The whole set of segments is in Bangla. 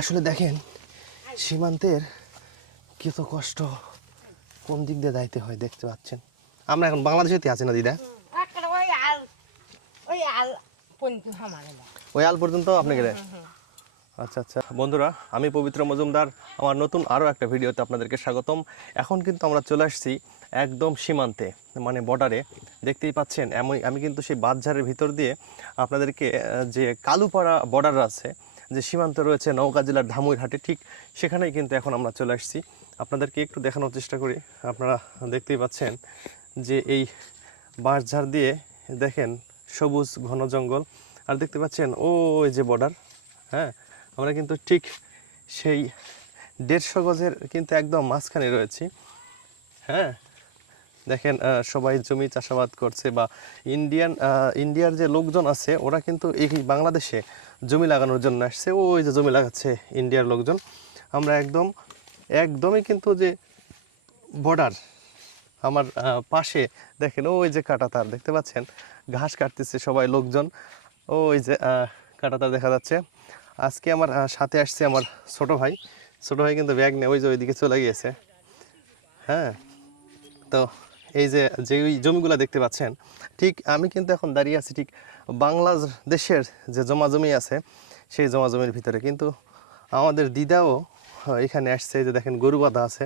আসলে দেখেন সীমান্তের কত কষ্ট, কোন দিক দিয়ে যাইতে হয় দেখতে পাচ্ছেন। আমরা এখন বাংলাদেশেতে আছি না দিদা? ওই আল পর্যন্ত আপনি গেলে? আচ্ছা আচ্ছা বন্ধুরা, আমি পবিত্র মজুমদার, আমার নতুন আরও একটা ভিডিওতে আপনাদেরকে স্বাগতম। এখন কিন্তু আমরা চলে আসছি একদম সীমান্তে, মানে বর্ডারে। দেখতেই পাচ্ছেন আমি কিন্তু সেই বাঁধঝাড়ের ভিতর দিয়ে আপনাদেরকে যে কালুপাড়া বর্ডার আছে, যে সীমান্ত রয়েছে নওগাঁ জেলার ধামইরহাটে, ঠিক সেখানেই কিন্তু এখন আমরা চলে আসছি। আপনাদেরকে একটু দেখানোর চেষ্টা করি। আপনারা দেখতেই পাচ্ছেন যে এই বাঁশঝাড় দিয়ে দেখেন সবুজ ঘন জঙ্গল, আর দেখতে পাচ্ছেন ওই যে বর্ডার। হ্যাঁ, আমরা কিন্তু ঠিক সেই 150 গজের কিন্তু একদম মাঝখানে রয়েছি। হ্যাঁ, দেখেন সবাই জমি চাষাবাদ করছে, বা ইন্ডিয়ার যে লোকজন আছে ওরা কিন্তু এই বাংলাদেশে জমি লাগানোর জন্য আসছে। ওই যে জমি লাগাচ্ছে ইন্ডিয়ার লোকজন। আমরা একদমই কিন্তু যে বর্ডার, আমার পাশে দেখেন ওই যে কাঁটাতার দেখতে পাচ্ছেন, ঘাস কাটতেছে সবাই লোকজন। ওই যে কাঁটাতার দেখা যাচ্ছে। আজকে আমার সাথে আসছে আমার ছোট ভাই কিন্তু ব্যাগ নিয়ে ওই যে ওইদিকে চলে গিয়েছে। হ্যাঁ, তো এই যে ওই জমিগুলো দেখতে পাচ্ছেন, ঠিক আমি কিন্তু এখন দাঁড়িয়ে আছি ঠিক বাংলাদেশের যে জমি আছে সেই জমির ভিতরে। কিন্তু আমাদের দিদাও এখানে আসছে। এই যে দেখেন গরু বাঁধা আছে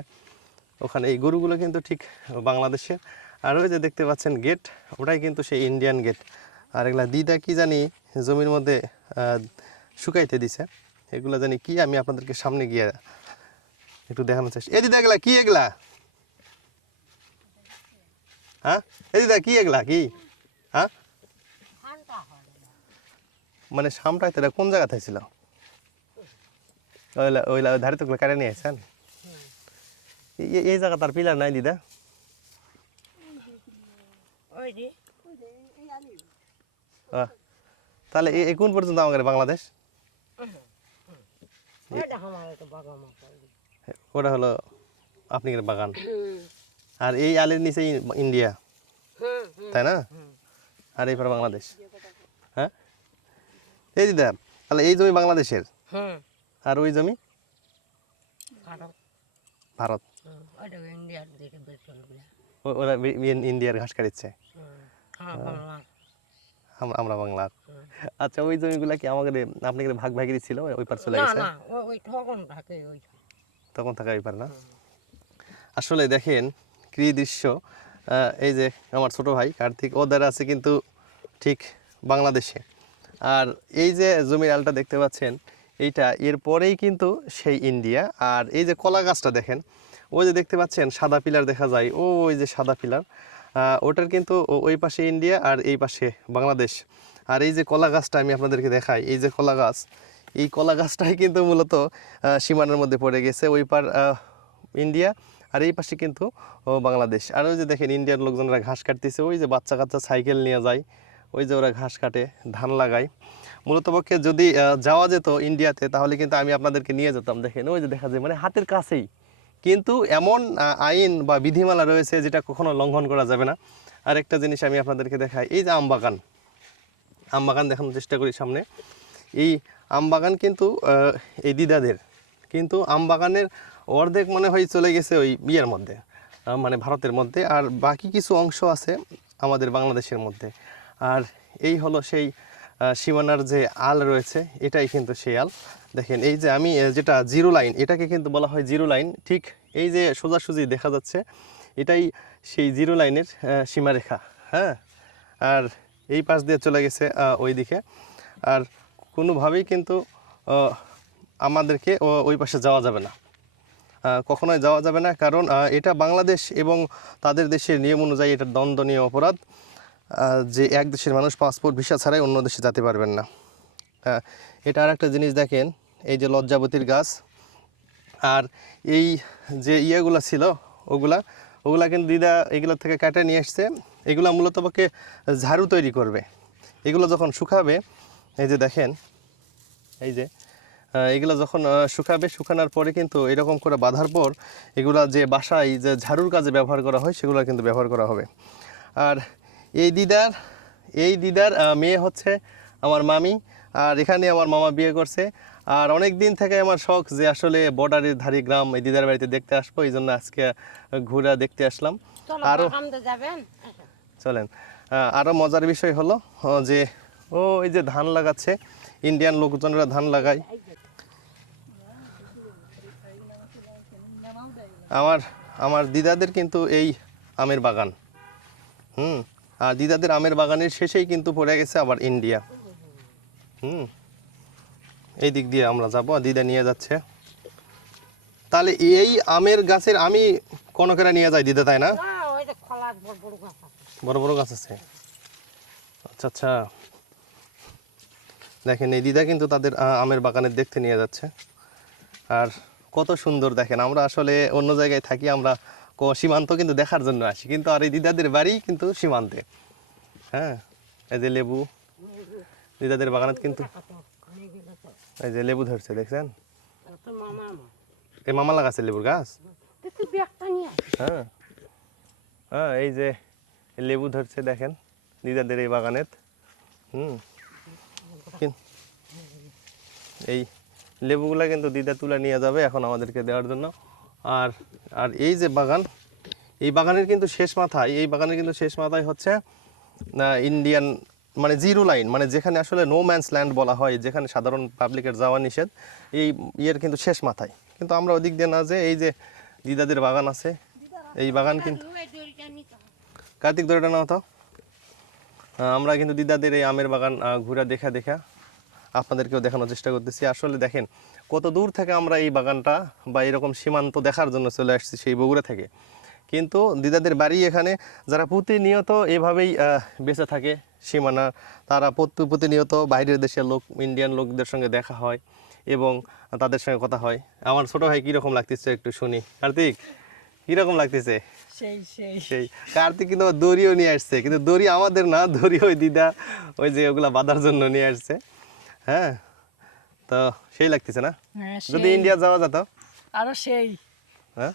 ওখানে, এই গরুগুলো কিন্তু ঠিক বাংলাদেশের। আর ওই যে দেখতে পাচ্ছেন গেট, ওটাই কিন্তু সেই ইন্ডিয়ান গেট। আর এগুলা দিদা কি জানি জমির মধ্যে শুকাইতে দিছে, এগুলো জানি কি, আমি আপনাদেরকে সামনে গিয়ে একটু দেখানোর চেষ্টা। এই দিদা এগুলা কি, এগুলা হ্যাঁ, এই দিদা কি এগুলা কি? হ্যাঁ, মানে সামটাইতে এটা কোন জায়গা থাকছিল? ওইলা ধারে তো কেটে নিয়ে আসছেন। এই জায়গা তার পিলার নাই দিদা? তাহলে এই কোন পর্যন্ত আমাদের বাংলাদেশ? ওটা হলো আপনি বাগান, আর এই আলের নিচে ইন্ডিয়া, তাই না? আর এই পর বাংলাদেশ। হ্যাঁ, এই দিদা তাহলে এই জমি বাংলাদেশের, আর ওই জমি ভারত। ওরা ইন্ডিয়ার ঘাস কাটছে, আমরা বাংলার। আচ্ছা, ওই জমিগুলা কি আমাদের আপনাদের ভাগ ভাগিরি ছিল, ওই পার চলে গেছে? তখন থাকা ওই পার না। আসলে দেখেন কি দৃশ্য। এই যে আমার ছোট ভাই কার্তিক, ওদের আছে কিন্তু ঠিক বাংলাদেশে। আর এই যে জমির আলটা দেখতে পাচ্ছেন, এইটা এরপরেই কিন্তু সেই ইন্ডিয়া। আর এই যে কলা গাছটা দেখেন, ওই যে দেখতে পাচ্ছেন সাদা পিলার দেখা যায়, ওই যে সাদা পিলার, ওটার কিন্তু ওই পাশে ইন্ডিয়া আর এই পাশে বাংলাদেশ। আর এই যে কলা গাছটা আমি আপনাদেরকে দেখাই, এই যে কলা গাছ, এই কলা গাছটাই কিন্তু মূলত সীমানার মধ্যে পড়ে গেছে। ওই পার ইন্ডিয়া আর এই পাশে কিন্তু বাংলাদেশ। আর ওই যে দেখেন ইন্ডিয়ার লোকজনরা ঘাস কাটতেছে, ওই যে বাচ্চা কাচ্চা সাইকেল নিয়ে যায়, ওই যে ওরা ঘাস কাটে, ধান লাগায়। মূলত পক্ষে যদি যাওয়া যেত ইন্ডিয়াতে, তাহলে কিন্তু আমি আপনাদেরকে নিয়ে যেতাম। দেখেন ওই যে দেখা যায় মানে হাতের কাছেই, কিন্তু এমন আইন বা বিধিমালা রয়েছে যেটা কখনো লঙ্ঘন করা যাবে না। আরেকটা জিনিস আমি আপনাদেরকে দেখাই, এই যে আম বাগান দেখানোর চেষ্টা করি সামনে। এই আম বাগান কিন্তু এই দিদাদের, কিন্তু আম বাগানের অর্ধেক মনে হয় চলে গেছে ওই বিয়ের মধ্যে, মানে ভারতের মধ্যে, আর বাকি কিছু অংশ আছে আমাদের বাংলাদেশের মধ্যে। আর এই হলো সেই সীমানার যে আল রয়েছে, এটাই কিন্তু সেই আল। দেখেন এই যে আমি যেটা জিরো লাইন, এটাকে কিন্তু বলা হয় জিরো লাইন। ঠিক এই যে সোজাসুজি দেখা যাচ্ছে, এটাই সেই জিরো লাইনের সীমারেখা। হ্যাঁ, আর এই পাশ দিয়ে চলে গেছে ওই দিকে। আর কোনোভাবেই কিন্তু আমাদেরকে ওই পাশে যাওয়া যাবে না, কখনোই যাওয়া যাবে না। কারণ এটা বাংলাদেশ এবং তাদের দেশের নিয়ম অনুযায়ী এটা দণ্ডনীয় অপরাধ, যে এক দেশের মানুষ পাসপোর্ট ভিসা ছাড়াই অন্য দেশে যেতে পারবেন না। এটা আর একটা জিনিস দেখেন, এই যে লজ্জাবতীর গাছ, আর এই যে ইয়েগুলো ছিল ওগুলা কিন্তু দিদা এগুলো থেকে কাটে নিয়ে আসছে। এগুলো মূলত পক্ষে ঝাড়ু তৈরি করবে। এগুলো যখন শুকাবে, এই যে দেখেন, এই যে এগুলো যখন শুকানোর পরে কিন্তু এরকম করে বাঁধার পর এগুলা যে বাসায় যে ঝাড়ুর কাজে ব্যবহার করা হয়, সেগুলো কিন্তু ব্যবহার করা হবে। আর এই দিদার মেয়ে হচ্ছে আমার মামি, আর এখানে আমার মামা বিয়ে করছে। আর অনেক দিন থেকে আমার শখ যে আসলে বর্ডারের ধারি গ্রাম এই দিদার বাড়িতে দেখতে আসবো, এই জন্য আজকে ঘোরা দেখতে আসলাম। আরো চলেন, আরো মজার বিষয় হলো যে ও এই যে ধান লাগাচ্ছে, ইন্ডিয়ান লোকজনেরা ধান লাগায়। আমার আমার দিদাদের কিন্তু এই আমের বাগান, আর দিদাদের আমের বাগানের শেষেই কিন্তু পড়ে গেছে আবার ইন্ডিয়া। এই দিক দিয়ে আমরা যাবো, দিদা নিয়ে যাচ্ছে। তাহলে এই আমের গাছের আমি কনকেরা নিয়ে যাই দিদা, তাই না? বড় বড় গাছ আছে, আচ্ছা আচ্ছা। দেখেন এই দিদা কিন্তু তাদের আমের বাগানের দেখতে নিয়ে যাচ্ছে। আর কত সুন্দর দেখেন, আমরা আসলে অন্য জায়গায় থাকি, আমরা সীমান্ত কিন্তু দেখার জন্য আসি, কিন্তু আর এই দিদাদের বাড়ি কিন্তু সীমান্তে। হ্যাঁ, এই যে লেবু দিদাদের বাগানত কিন্তু, এই যে লেবু ধরছে দেখছেন, এই মামা লাগাচ্ছে লেবুর গাছ। হ্যাঁ হ্যাঁ, এই যে লেবু ধরছে দেখেন দিদাদের এই বাগানের। এই লেবুগুলা কিন্তু দিদা তুলে নিয়ে যাবে এখন আমাদেরকে দেওয়ার জন্য। আর আর এই যে বাগান, এই বাগানের কিন্তু শেষ মাথায়, এই বাগানের কিন্তু শেষ মাথায় হচ্ছে ইন্ডিয়ান মানে জিরো লাইন, মানে যেখানে আসলে নো ম্যানস ল্যান্ড বলা হয়, যেখানে সাধারণ পাবলিকের যাওয়া নিষেধ, এই ইয়ের কিন্তু শেষ মাথায়। কিন্তু আমরা ওদিক দিয়ে না, যে এই যে দিদাদের বাগান আছে, এই বাগান কিন্তু কার্তিক দড়িটা না হতো। আমরা কিন্তু দিদাদের এই আমের বাগান ঘুরে দেখা দেখা আপনাদেরকেও দেখানোর চেষ্টা করতেছি। আসলে দেখেন কত দূর থেকে আমরা এই বাগানটা বা এরকম সীমান্ত দেখার জন্য চলে আসছি সেই বগুড়া থেকে। কিন্তু দিদাদের বাড়ি এখানে, যারা প্রতিনিয়ত এভাবেই বেঁচে থাকে সীমানা, তারা প্রতিনিয়ত বাইরের দেশের লোক, ইন্ডিয়ান লোকদের সঙ্গে দেখা হয় এবং তাদের সঙ্গে কথা হয়। আমার ছোট ভাই কীরকম লাগতেছে একটু শুনি। কার্তিক, কীরকম লাগতেছে? সেই কার্তিক কিন্তু দড়িও নিয়ে আসছে, কিন্তু দড়ি আমাদের না, দড়ি ওই দিদা ওই যে ওগুলা বাঁধার জন্য নিয়ে আসছে। হ্যাঁ, তো সেই লাগতেছে না? যদি ইন্ডিয়া যাওয়া যেত আরো সেই। হ্যাঁ,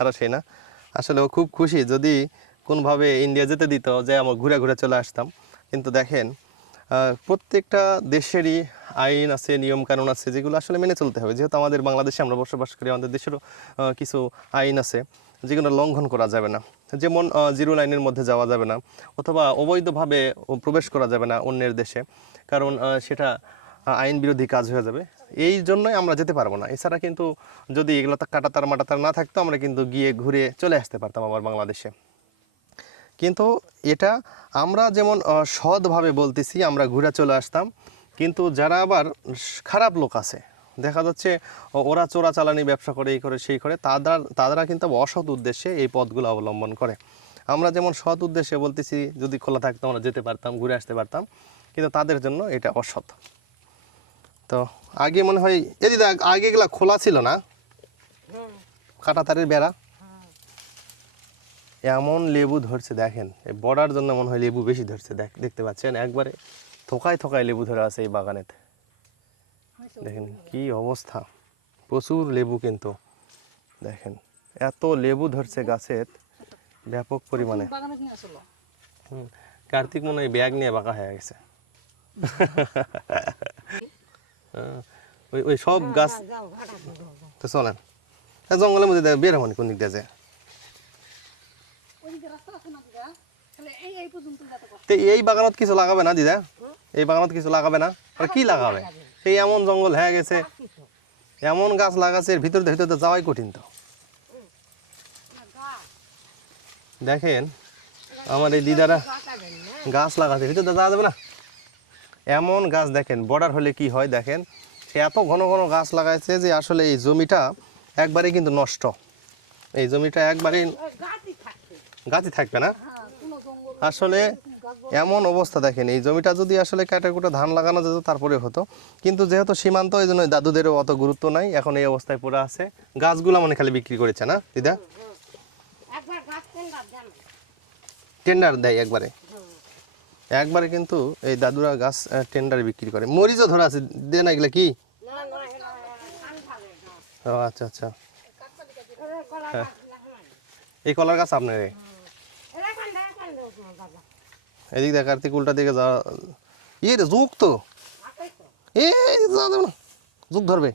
আরো সেই না? আসলে ও খুব খুশি যদি কোনোভাবে ইন্ডিয়া যেতে দিত, যে আমরা ঘুরে ঘুরে চলে আসতাম। কিন্তু দেখেন প্রত্যেকটা দেশেরই আইন আছে, নিয়ম কানুন আছে, যেগুলো আসলে মেনে চলতে হবে। যেহেতু আমাদের বাংলাদেশে আমরা বসবাস করি, আমাদের দেশেরও কিছু আইন আছে যেগুলো লঙ্ঘন করা যাবে না। যেমন জিরো লাইনের মধ্যে যাওয়া যাবে না, অথবা অবৈধভাবে প্রবেশ করা যাবে না অন্যের দেশে, কারণ সেটা আইন বিরোধী কাজ হয়ে যাবে। এই জন্যই আমরা যেতে পারবো না। এছাড়া কিন্তু যদি এগুলো কাটাতার মাটাতার না থাকতো, আমরা কিন্তু গিয়ে ঘুরে চলে আসতে পারতাম আবার বাংলাদেশে। কিন্তু এটা আমরা যেমন সৎভাবে বলতেছি, আমরা ঘুরে চলে আসতাম, কিন্তু যারা আবার খারাপ লোক আছে, দেখা যাচ্ছে ওরা চোরাচালানি ব্যবসা করে, এই করে সেই করে, তারা কিন্তু অসৎ উদ্দেশ্যে এই পথগুলো অবলম্বন করে। আমরা যেমন সৎ উদ্দেশ্যে বলতেছি, যদি খোলা থাকতো আমরা যেতে পারতাম, ঘুরে আসতে পারতাম, কিন্তু তাদের জন্য এটা অসৎ। তো আগে মনে হয় দিদা আগে এগুলা খোলা ছিল না, কাঁটাতারের বেড়া। এমন লেবু ধরছে দেখেন, এই বড়ার জন্য মনে হয় লেবু বেশি ধরছে। দেখতে পাচ্ছেন একবারে থোকায় থোকায় লেবু ধরে আছে এই বাগানেতে। দেখেন কি অবস্থা, প্রচুর লেবু কিন্তু দেখেন, এত লেবু ধরছে গাছের ব্যাপক পরিমাণে। কার্তিক মনে হয় ব্যাগ নিয়ে বাঁকা হয়ে গেছে। ওই ওই সব গাছ তো চলেন জঙ্গলের মধ্যে বের হবনি, কোন দিক দিয়ে যায়। এই বাগানত কিছু লাগাবে না দিদা? এই বাগানত কিছু লাগাবে না? কি লাগাবে? সেই এমন জঙ্গল হয়ে গেছে, এমন গাছ লাগাচ্ছে, এর ভিতরে ভিতরে যাওয়াই কঠিন। তো দেখেন আমার এই দিদারা গাছ লাগাচ্ছে, ভিতরে যাওয়া যাবে না এমন গাছ। দেখেন বর্ডার হলে কি হয়, দেখেন সে এত ঘন ঘন গাছ লাগাইছে যে আসলে এই জমিটা একবারে কিন্তু নষ্ট। এই জমিটা একবারে গাছই থাকবে না আসলে, এমন অবস্থা। দেখেন এই জমিটা যদি আসলে কাটা কুটা ধান লাগানো যেত তারপরে হতো, কিন্তু যেহেতু সীমান্ত, এই জন্য দাদুদেরও অত গুরুত্ব নাই, এখন এই অবস্থায় পড়ে আছে। গাছগুলো মানে খালি বিক্রি করেছে না দিদা? টেন্ডার দেয় একবারে, একবারে কিন্তু এই দাদুরা গাছ টেন্ডারে বিক্রি করে। মরিচও ধরা আছে, দে না এগুলা কি? ও আচ্ছা আচ্ছা, হ্যাঁ এই কলার গাছ আপনার এদিক দেখ, কার্তিক উল্টা দিকে যা ইয়ে রে, যুগ তো এই যাওয়া যাবে না, জোক ধরবে?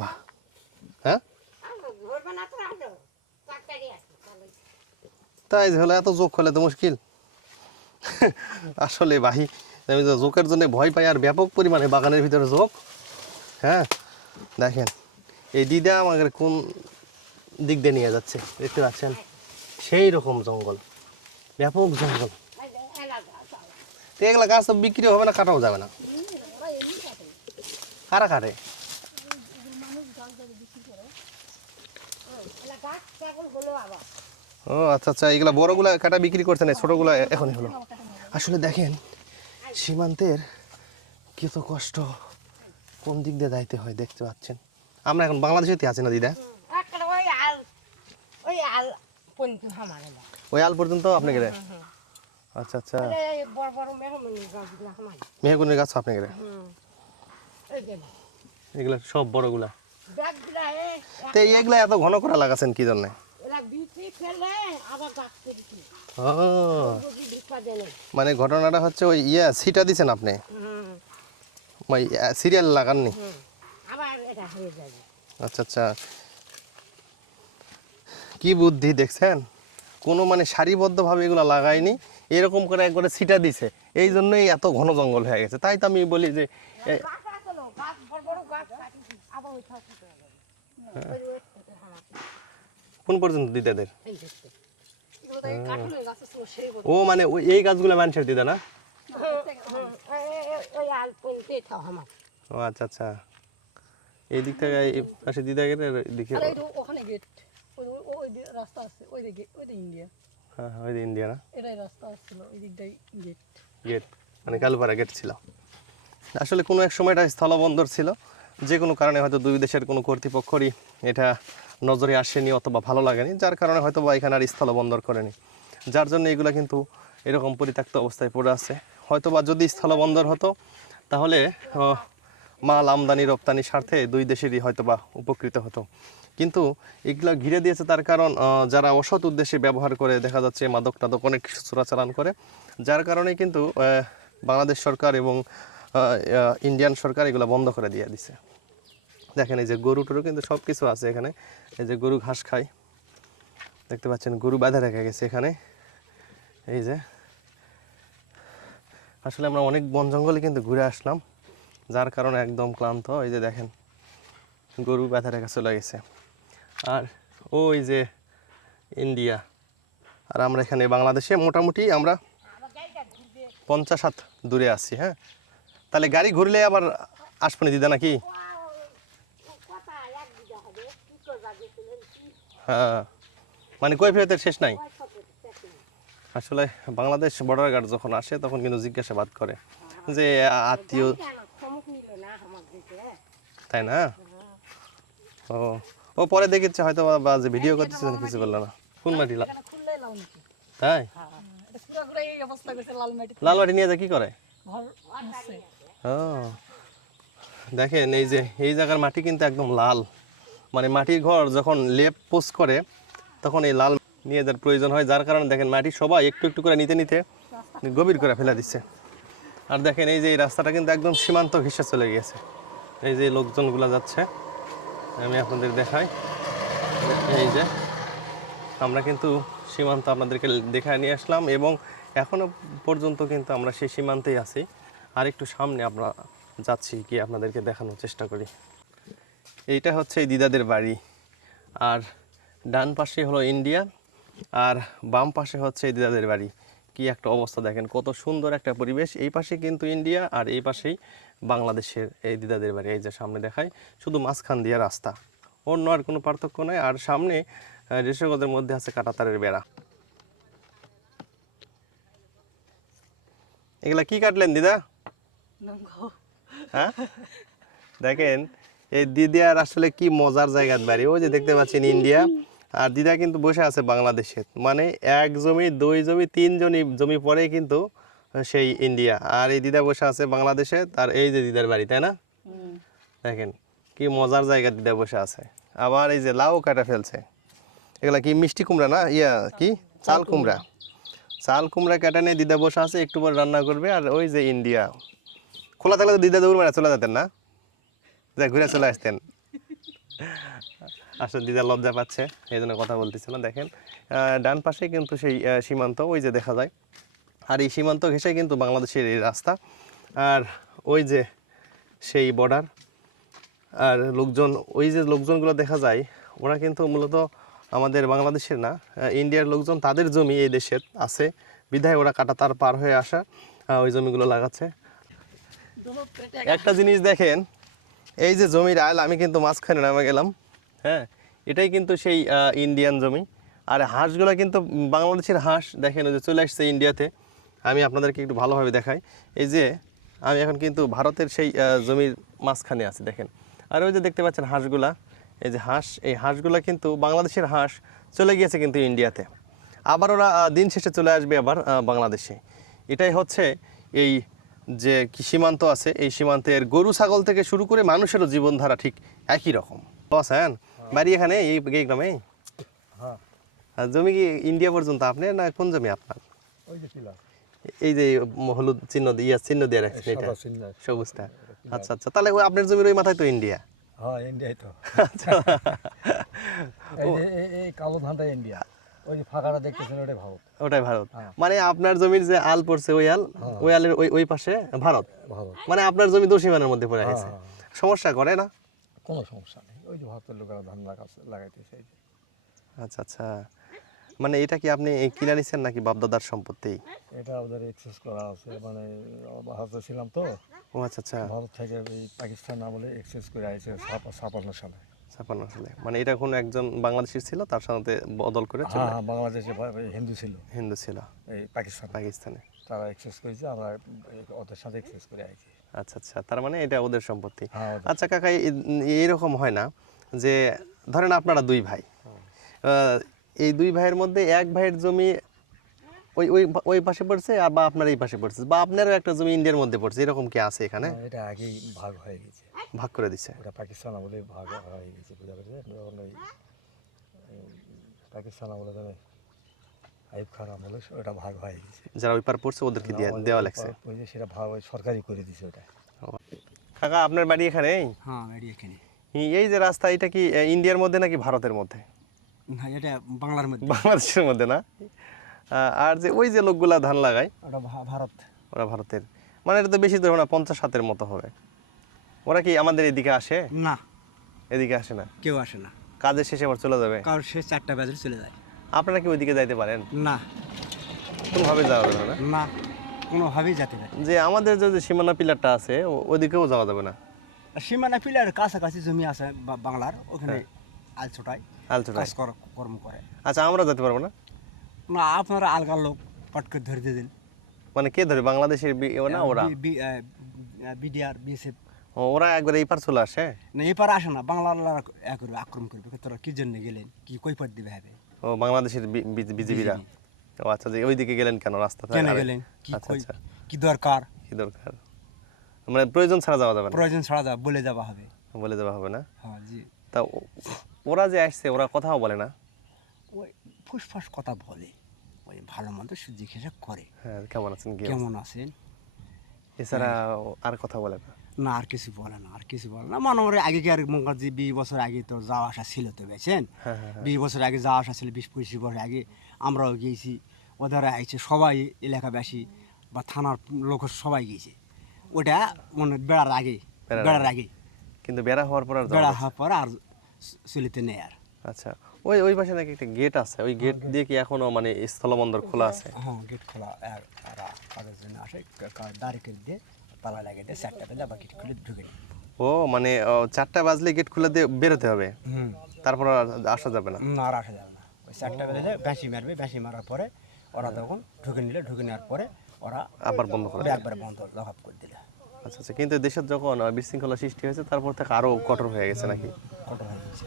বাহ, হ্যাঁ তাই হলে এত জোক হলে তো মুশকিল। আসলে ভাই আমি তো জোকের জন্য ভয় পাই, আর ব্যাপক পরিমাণে বাগানের ভিতরে জোক। হ্যাঁ দেখেন এই দিদা আমাদের কোন দিক দিয়ে নিয়ে যাচ্ছে দেখতে পাচ্ছেন, সেই রকম জঙ্গল, ব্যাপক জঙ্গল। তো এগুলা গাছ তো বিক্রি হবে না, কাটাও যাবে না? কারা কাটে? ও আচ্ছা আচ্ছা, এগুলা বড়গুলা কাটা বিক্রি করছে না, ছোটগুলা এখনই হলো। আসলে দেখেন সীমান্তের কত কষ্ট, কোন দিক দিয়ে যাইতে হয় দেখতে পাচ্ছেন। আমরা এখন বাংলাদেশেতে আছি না দিদা? ওই আল পর্যন্ত আপনি গেলে? আচ্ছা আচ্ছা, মেহগুনের গাছ আপনি গেলে? এগুলা সব বড়গুলা। তো এইগুলা এত ঘন করে লাগাছেন কি জন্য? মানে ঘটনাটা হচ্ছে ওই সিটা দিছেন আপনি, সিরিয়াল লাগাননি? আচ্ছা আচ্ছা, কি বুদ্ধি দেখছেন, কোনো মানে সারিবদ্ধভাবে এগুলো লাগায়নি, এরকম করে একবারে সিটা দিছে, এই জন্যই এত ঘন জঙ্গল হয়ে গেছে। তাই তো আমি বলি যে কোন পর্যন্ত দিদাদের? ও মানে এই গাছগুলো মানুষের দিদা না? ও আচ্ছা আচ্ছা, এই দিক থেকে এই পাশে দিদা গেলে দিকে ওখানে গেট, ওই রাস্তা আছে, ওই দিকে ইন্ডিয়া। হ্যাঁ ওই দিকে ইন্ডিয়া না? এটাই রাস্তা আসছিল, ওই দিকটাই গেট। গেট মানে কালুপাড়া গেট ছিল। আসলে কোনো এক সময় এটা স্থলবন্দর ছিল, যে কোনো কারণে হয়তো দুই দেশের কোনো কর্তৃপক্ষরই এটা নজরে আসেনি অথবা ভালো লাগেনি, যার কারণে হয়তো বা এখানে আর স্থলবন্দর করেনি, যার জন্য এগুলো কিন্তু এরকম পরিত্যক্ত অবস্থায় পড়ে আছে। হয়তো বা যদি স্থলবন্দর হতো তাহলে মাল আমদানি রপ্তানির স্বার্থে দুই দেশেরই হয়তো বা উপকৃত হতো। কিন্তু এগুলো ঘিরে দিয়েছে তার কারণ যারা অসৎ উদ্দেশ্যে ব্যবহার করে, দেখা যাচ্ছে মাদক টাদক অনেক কিছু চোরাচালান করে, যার কারণে কিন্তু বাংলাদেশ সরকার এবং ইন্ডিয়ান সরকার এগুলো বন্ধ করে দিয়ে দিছে। দেখেন এই যে গরু টরু কিন্তু সব কিছু আছে এখানে, এই যে গরু ঘাস খায় দেখতে পাচ্ছেন, গরু বাঁধা রেখে গেছে এখানে। এই যে আসলে আমরা অনেক বন জঙ্গলে কিন্তু ঘুরে আসলাম, যার কারণে একদম ক্লান্ত। এই যে দেখেন গরু বাঁধা রেখে চলে গেছে, আর ওই যে ইন্ডিয়া, আর আমরা এখানে বাংলাদেশে মোটামুটি আমরা 50 হাত দূরে আছি। হ্যাঁ তাহলে গাড়ি ঘুরলে আবার আসবনি দিদা নাকি? হ্যাঁ মানে কৈফিয়তের শেষ নাই। আসলে বাংলাদেশ বর্ডার গার্ড যখন আসে তখন কিন্তু জিজ্ঞাসাবাদ করে যে আত্মীয়, তাই না? ও ও পরে দেখেছে হয়তো বা যে ভিডিও করতেছে কিছু বললো না। কোন মাটি? তাই লাল মাটি নিয়ে যা কি করে? ও দেখেন এই যে এই জায়গার মাটি কিন্তু একদম লাল, মানে মাটির ঘর যখন লেপ পোস্ট করে তখন এই লাল নিয়ে যাওয়ার প্রয়োজন হয়, যার কারণে দেখেন মাটি সবাই একটু একটু করে নিতে নিতে গভীর করে ফেলে দিচ্ছে। আর দেখেন এই যে এই রাস্তাটা কিন্তু একদম সীমান্ত ঘেঁষে চলে গিয়েছে, এই যে লোকজনগুলো যাচ্ছে, আমি আপনাদের দেখাই। এই যে আমরা কিন্তু সীমান্ত আপনাদেরকে দেখায় নিয়ে আসলাম, এবং এখনও পর্যন্ত কিন্তু আমরা সেই সীমান্তেই আছি। আর একটু সামনে আমরা যাচ্ছি, গিয়ে আপনাদেরকে দেখানোর চেষ্টা করি। এইটা হচ্ছে এই দিদাদের বাড়ি, আর ডান পাশে হলো ইন্ডিয়া, আর বাম পাশে হচ্ছে এই দিদাদের বাড়ি। কি একটা অবস্থা দেখেন, কত সুন্দর একটা পরিবেশ। এই পাশে কিন্তু ইন্ডিয়া আর এই পাশেই বাংলাদেশের এই দিদাদের বাড়ি। এই যে সামনে দেখায়, শুধু মাঝখান দিয়ে রাস্তা, অন্য আর কোনো পার্থক্য নয়। আর সামনে রেশগদের মধ্যে আছে কাঁটাতারের বেড়া। এগুলা কি কাটলেন দিদা? হ্যাঁ দেখেন এই দিদিয়ার আসলে কি মজার জায়গার বাড়ি। ওই যে দেখতে পাচ্ছেন ইন্ডিয়া, আর দিদা কিন্তু বসে আছে বাংলাদেশে, মানে এক জমি দুই জমি তিন জমি পরে কিন্তু সেই ইন্ডিয়া, আর এই দিদা বসে আছে বাংলাদেশে। আর এই যে দিদার বাড়ি, তাই না? দেখেন কি মজার জায়গা, দিদা বসে আছে। আবার এই যে লাউ কাটা ফেলছে, এগুলা কি মিষ্টি কুমড়া না, কি চাল কুমড়া, চাল কুমড়া কাটা নিয়ে দিদা বসে আছে, একটু পরে রান্না করবে। আর ওই যে ইন্ডিয়া, খোলা থাকলে তো দিদা দৌড় মারা চলে যেতেন না? যা ঘুরে চলে আসতেন। আসলে দিদা লজ্জা পাচ্ছে, এই জন্য কথা বলতেছে না। দেখেন ডান পাশে কিন্তু সেই সীমান্ত ওই যে দেখা যায়, আর এই সীমান্ত ঘেঁষে কিন্তু বাংলাদেশের এই রাস্তা, আর ওই যে সেই বর্ডার। আর লোকজন, ওই যে লোকজনগুলো দেখা যায়, ওরা কিন্তু মূলত আমাদের বাংলাদেশের না, ইন্ডিয়ার লোকজন। তাদের জমি এই দেশের আছে বিধায় ওরা কাটা তার পার হয়ে আসা ওই জমিগুলো লাগাচ্ছে। একটা জিনিস দেখেন, এই যে জমির আইল, আমি কিন্তু মাঝখানে নামে গেলাম। হ্যাঁ, এটাই কিন্তু সেই ইন্ডিয়ান জমি। আর হাঁসগুলো কিন্তু বাংলাদেশের হাঁস। দেখেন ওই যে চলে আসছে ইন্ডিয়াতে। আমি আপনাদেরকে একটু ভালোভাবে দেখাই। এই যে আমি এখন কিন্তু ভারতের সেই জমির মাঝখানে আছি, দেখেন। আর ওই যে দেখতে পাচ্ছেন হাঁসগুলা, এই যে হাঁস, এই হাঁসগুলা কিন্তু বাংলাদেশের হাঁস, চলে গিয়েছে কিন্তু ইন্ডিয়াতে। আবার ওরা দিন শেষে চলে আসবে আবার বাংলাদেশে। এটাই হচ্ছে এই যে সীমান্ত আছে, এই সীমান্তের গরু ছাগল থেকে শুরু করে মানুষেরও জীবনধারা ঠিক একই রকম। বসেন বাড়ি এখানে এই গ্রামে? হ্যাঁ, আর জমি কি ইন্ডিয়া পর্যন্ত আপনার, না কোন জমি আপনার? ওই যে পিলার, এই যে হলুদ চিহ্ন দিয়ে রাখছেন, এটা সাদা চিহ্ন। সবুজটা। আচ্ছা আচ্ছা, তাহলে ওই আপনার জমির ওই মাথায় তো ইন্ডিয়া। হ্যাঁ, ইন্ডিয়াই তো। আচ্ছা। এই কালো ধানটা ইন্ডিয়া, ওই যে ফাঁকাটা দেখতেছেন ওটাই ভারত। ওটাই ভারত। হ্যাঁ। মানে আপনার জমির যে আল পড়ছে, ওই আল, ওই আলের ওই পাশে ভারত। ভারত। মানে আপনার জমি দোষীমানের মধ্যে পড়ে গেছে। হ্যাঁ। সমস্যা করে না? কোনো সমস্যা নেই, ওই যে ভারতের লোকেরা ধান লাগাইতেছে এই যে। আচ্ছা আচ্ছা, মানে এটা কি আপনি কিনে নিছেন নাকি বাপদাদার সম্পত্তি? এটা ওদের এক্সেস করা আছে, মানে ভারতে ছিলাম তো, ও আচ্ছা আচ্ছা, ভারত থেকে এই পাকিস্তান আমলে এক্সেস করে আসছে 56 সালে। 56 সালে। মানে এটা কোনো একজন বাংলাদেশি ছিল, তার সাথে বদল করে চলে হ্যাঁ, বাংলাদেশে হিন্দু ছিল, হিন্দু ছিল এই পাকিস্তানে। তারা এক্সেস করেছে, আমরা ওদের সাথে এক্সেস করে আইছি। আচ্ছা আচ্ছা, তার মানে এটা ওদের সম্পত্তি। হ্যাঁ, ওদের। আচ্ছা কাকা, এইরকম হয় না যে ধরেন আপনারা দুই ভাই, এই দুই ভাইয়ের মধ্যে এক ভাইয়ের জমি ওই ওই ওই পাশে পড়ছে, আর বা আপনার এই পাশে পড়ছে, বা আপনারও একটা জমি ইন্ডিয়ার মধ্যে পড়ছে, এরকম কি আছে এখানে? এটা আগেই ভাগ হয়ে গেছে, ভাগ করে দিছে? ওটা পাকিস্তান আমলে ভাগ হয়ে গেছে, বুঝা পেরেছে? যখন ওই পাকিস্তান আমলে ধরে আইব খান আমলে ওটা ভাগ হয়ে গেছে। যারা ওই পার পড়ছে ওদেরকে দেওয়া লাগছে। ওই যে সেটা ভাগ ওই সরকারি করে দিছে ওটা। কাকা আপনার বাড়ি এখানে? হ্যাঁ, বাড়ি এখানে। এই যে রাস্তা, এটা কি ইন্ডিয়ার মধ্যে নাকি ভারতের মধ্যে? না, এটা বাংলার মধ্যে। বাংলাদেশের মধ্যে না? আর যে ওই যে লোকগুলা ধান লাগায়, ওটা ভারত। ওরা ভারতের। মানে এটা তো বেশি দূর না, 50-60 মতো হবে। ওরা কি আমাদের এদিকে আসে? না, এদিকে আসে না, কেউ আসে না। কাজের শেষে আবার চলে যাবে। কারণ সে 4টা বাজে চলে যায়। আপনারা কি ওইদিকে যাইতে পারেন? না কোনোভাবে যাওয়া যাবে না? না, কোনোভাবেই যেতে পারে। যে আমাদের যে সীমানা পিলারটা আছে, ওদিকেও যাওয়া যাবে না? আর সীমানা পিলার কাছাকাছি জমি আছে বাংলার, ওখানে আলছোটায় আলচোটায়। কাজ কর্ম করে। আচ্ছা, আমরা যেতে পারবো না? না, আপনারা আলগার লোক পট করে ধরে দিয়ে দিন। মানে কে ধরে, বাংলাদেশের না ওরা? BDR, BSF. ওরা একবার এই পার চলে আসে? না, এপার আসে না, বাংলার আক্রমণ করবে। তোরা কি জন্য গেলেন, কি কৈফত দিবে হবে? ও বাংলাদেশের বিজিবিরা। ও আচ্ছা, যে ওইদিকে গেলেন কেন রাস্তাতে? কেন গেলেন, কি আচ্ছা আচ্ছা, কি দরকার? কি দরকার? মানে প্রয়োজন ছাড়া যাওয়া যাবে না? প্রয়োজন ছাড়া বলে যাওয়া হবে। বলে যাওয়া হবে না? হ্যাঁ জি। তা ওরা যে আসছে, ওরা কথাও বলে না? ওই ফুসফাস কথা বলে, ওই ভালো মন্দ জিজ্ঞাসা করে, হ্যাঁ, কেমন আছেন, কেমন আছেন, এছাড়া আর কথা বলে না? না আর কিছু বলে না, আর কিছু বলে না। মানে ওর আগেকার মুখার্জি 20 বছর আগে তো যাওয়া আসা ছিল তো, বুঝছেন? 20 বছর আগে যাওয়া আসা ছিল, 20-25 বছর আগে আমরাও গিয়েছি, ওদেরা আইছে সবাই, এলাকাবাসী বা থানার লোক সবাই গিয়েছে। ওটা মানে বেড়ার আগে, কিন্তু বেড়া হওয়ার পর আর যাওয়া বেড়া যাচ্ছে না। হওয়ার পর আর চলিতে নেই আর। আচ্ছা, ওই ওই পাশে নাকি একটা গেট আছে, ওই গেট দিয়ে কি এখনো মানে স্থলবন্দর খোলা আছে? হ্যাঁ, গেট খোলা। আর কাগজ জন্য আসে, দাঁড়ি করে দিয়ে তালা লাগিয়ে দিয়ে 4টা বেলা বা গেট খুলে ঢুকে নেই। ও মানে 4টা বাজলে গেট খুলে দিয়ে বেরোতে হবে, হুম, তারপর আর আসা যাবে না? না আর আসা যাবে না। ওই 4টা বেলা ব্যাসি মারবে, ব্যাসি মারার পরে ওরা তখন ঢুকে নেওয়ার পরে ওরা আবার বন্ধ করে দেবে? একবারে বন্ধ লকআপ করে দিলে। আচ্ছা আচ্ছা, কিন্তু দেশের যখন বিশৃঙ্খলা সৃষ্টি হয়েছে, তারপর থেকে আরো কঠোর হয়ে গেছে নাকি? কঠোর হয়ে গেছে,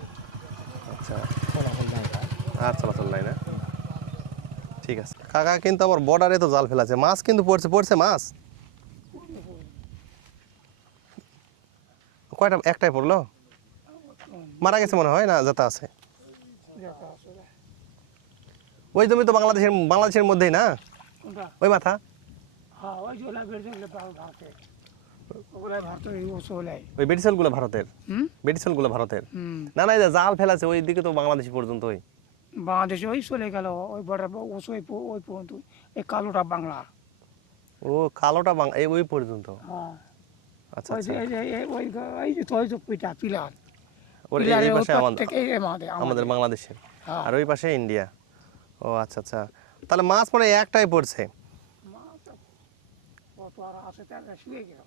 আচ্ছা, ফলাফল নাই তার। আর চলাচল নাই না? ঠিক আছে কাকা, কিন্তু আমার বর্ডারে তো জাল ফেলাছে, মাছ কিন্তু পড়ছে মাছ। কয়টা? একটাই পড়লো? মারা গেছে মনে হয়, না যেটা আছে? ওই জমি তো বাংলাদেশের মধ্যেই না? ওই মাথা? ওগুলো ভারতের চলে ওই বেডিসেলগুলো ভারতের, হুম বেডিসেলগুলো ভারতের। হুম না না, এই যে জাল ফেলাছে ওই দিকে তো বাংলাদেশ পর্যন্ত ওই। বাংলাদেশে ওই চলে গেল ওই বর্ডার ওই পর্যন্ত এই কালোটা বাংলা ও কালোটা এই ওই পর্যন্ত। হ্যাঁ আচ্ছা ওই আচ্ছা। যে ওই যে তোই তো পিটা পিলার ওর এই পিলারের ওই পাশে পার আমাদের, থেকে আমাদের আমাদের বাংলাদেশের, হ্যাঁ। আর ওই পাশে ইন্ডিয়া। ও আচ্ছা আচ্ছা, তাহলে মাছ মানে একটাই পড়ছে। কত আর আছে তার শুয়ে গেল